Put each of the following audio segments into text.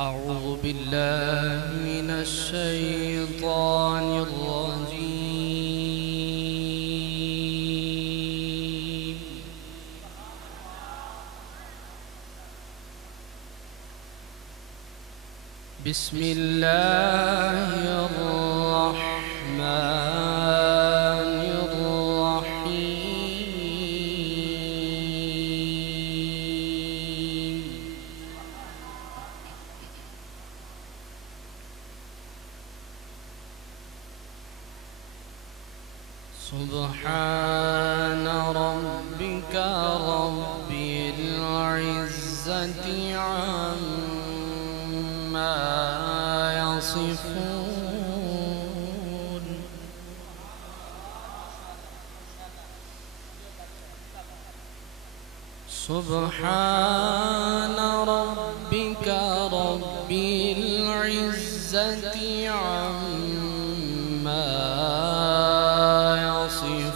أعوذ بالله من الشيطان الرجيم. بسم الله الرحمن الرحيم. سبحان ربك رب العزة عما يصفون. سبحان ربك رب العزة عما يصفون.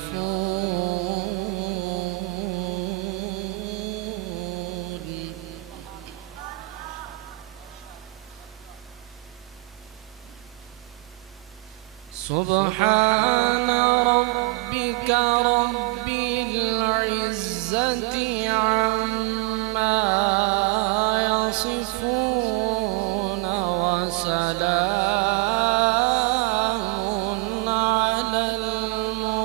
سبحان ربك رب العزة عما يصفون وسلام على المرسلين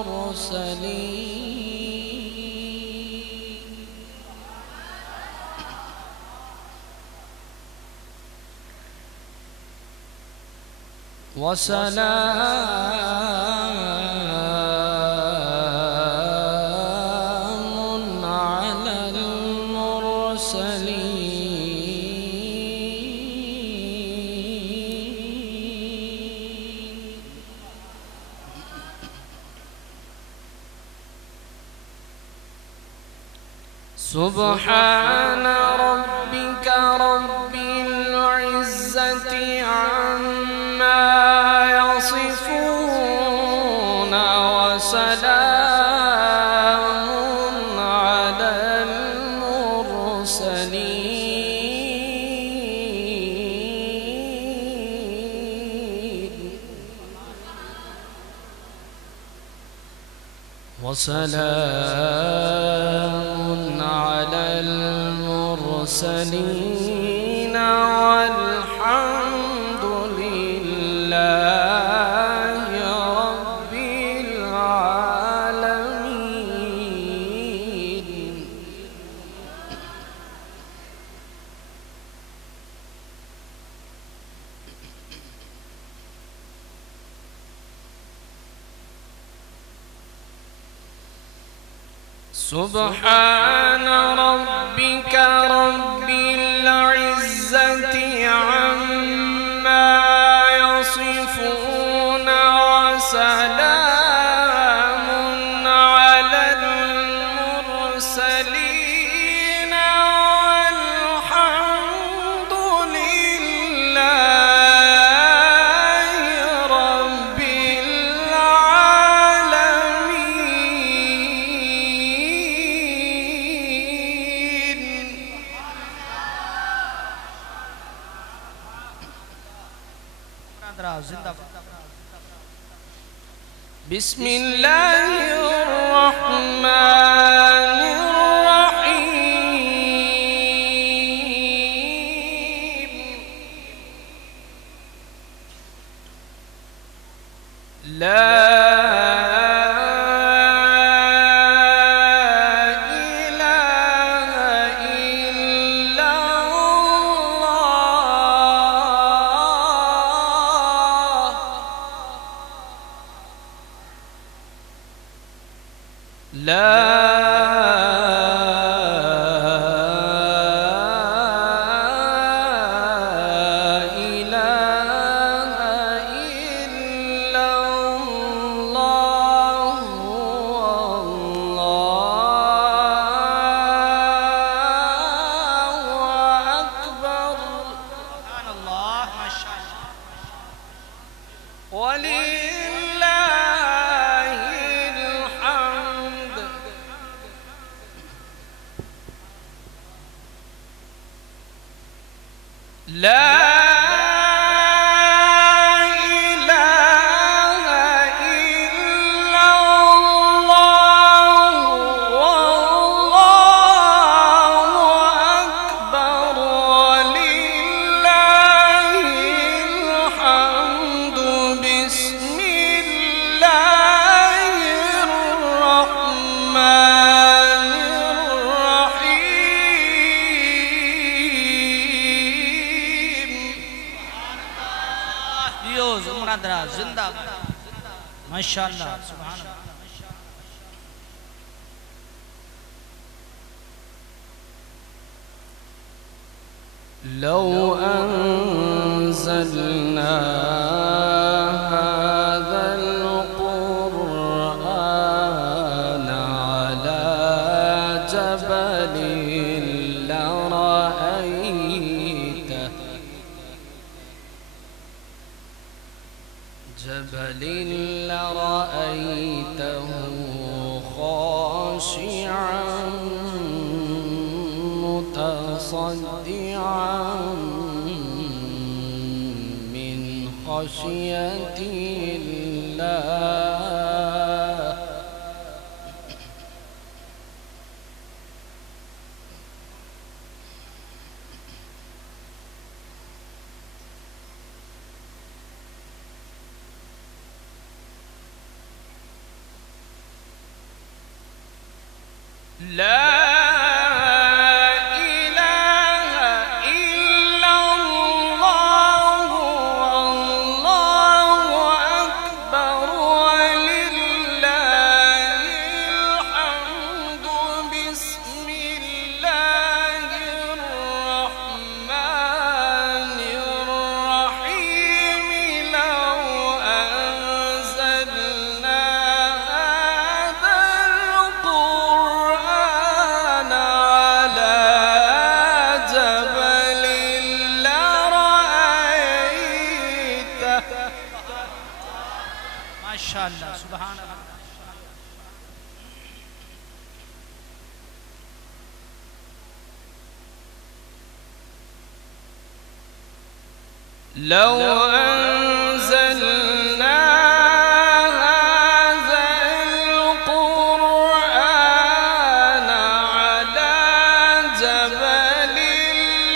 وسلام على المرسلين. سبحان ربك رب العزة عما يصفون وسلام على المرسلين وسلام على المرسلين والحمد لله رب العالمين. سبحان ربك رب العزة عما يصفون وسلام على المرسلين والحمد لله رب بسم الله الرحمن الرحيم. لا إله إلا माशाअल्लाह सुभान अल्लाह। لو أنزلنا هذا القرآن على جبل لرأيته لرأيته خاشعا متصدعا من خشية الله. لا माशाअल्लाह सुभान अल्लाह। لو أنزلنا هذا القرآن على جبل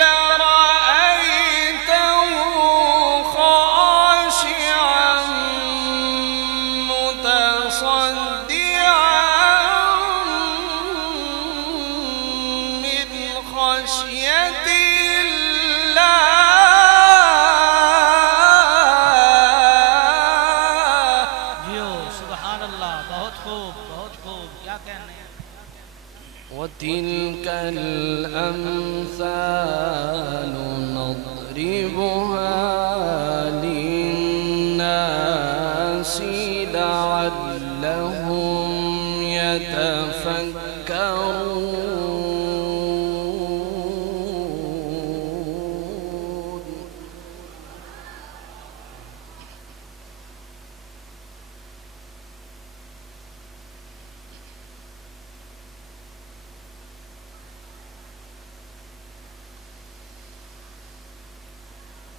لرأيته خاشعا متصدعا من خشية وتلك الأمثال نضربها للناس لعلهم يتفكرون.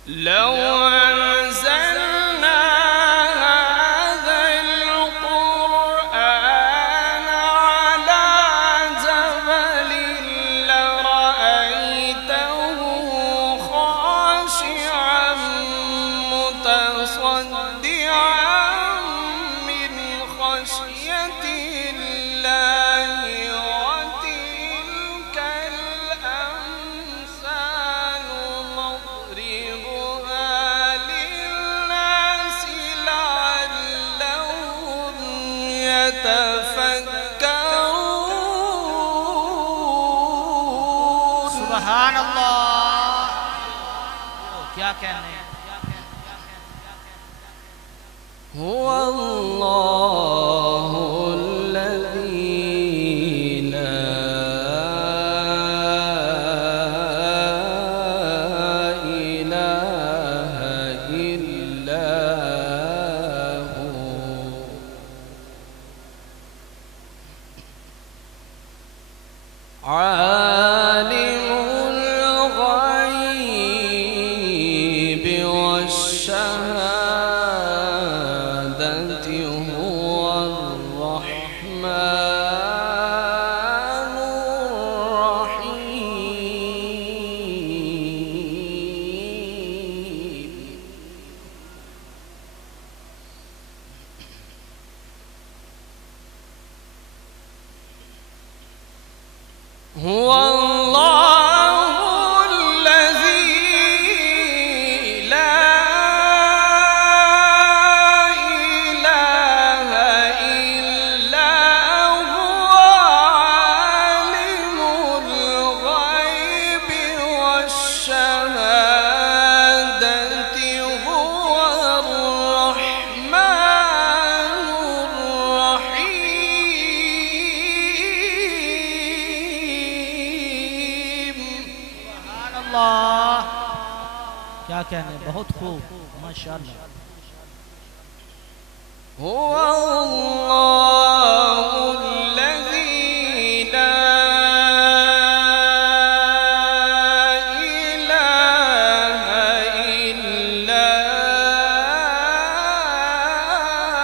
لو أنزلنا هذا القرآن على جبل لرأيته خاشعا متصدعا من خشية الله. وتلك الأمثال نضربها للناس لعلهم يتفكرون. सुभान अल्लाह। क्या कहने هو الله الذي لا إله إلا هو عالم الغيب والشهادة هو الرحمن الرحيم. هو الله الذي لا إله إلا هو عالم الغيب والشهادة هو الرحمن الرحيم. سبحان الله. क्या कहने, बहुत खूब, माशाअल्लाह. هو الله الذي لا إله إلا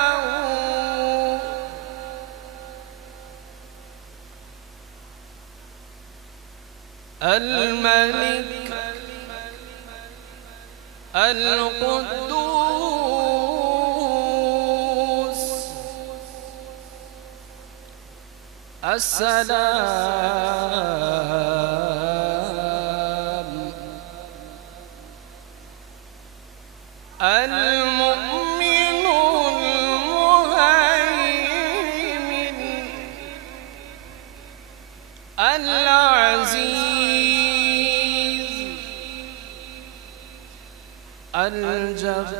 هو الملك القدوس السلام المؤمن المهيمن العزيز الجبار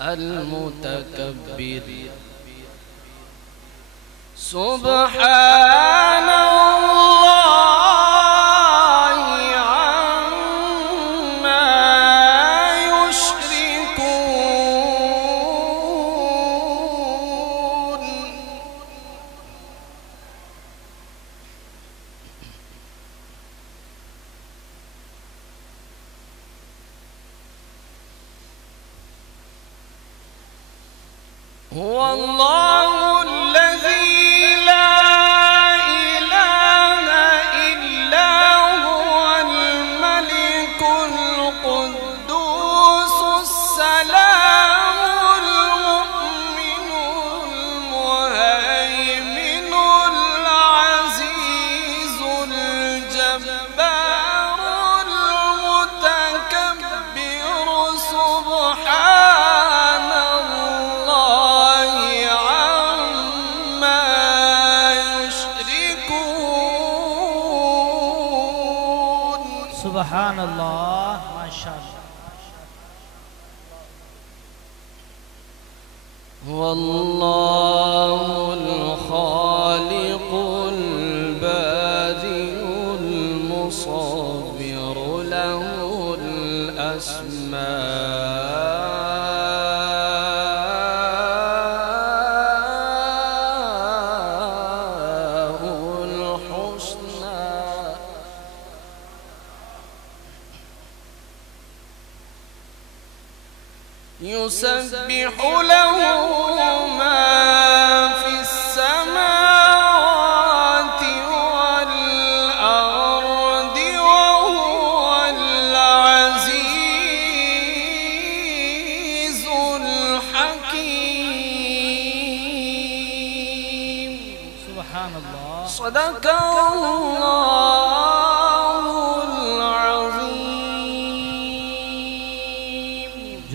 المتكبر. سبحان الله عما يشركون. هو الله الذي لا إله إلا هو الملك القدوس السلام المؤمن المهيمن العزيز الجبار المتكبر. سبحان الله عما يشركون. سبحان الله، माशाअल्लाह. هو الله الخالق البارئ المصور له الأسماء الحسنى. يسبح له ما في السماوات والأرض وهو العزيز الحكيم. سبحان الله. صدق الله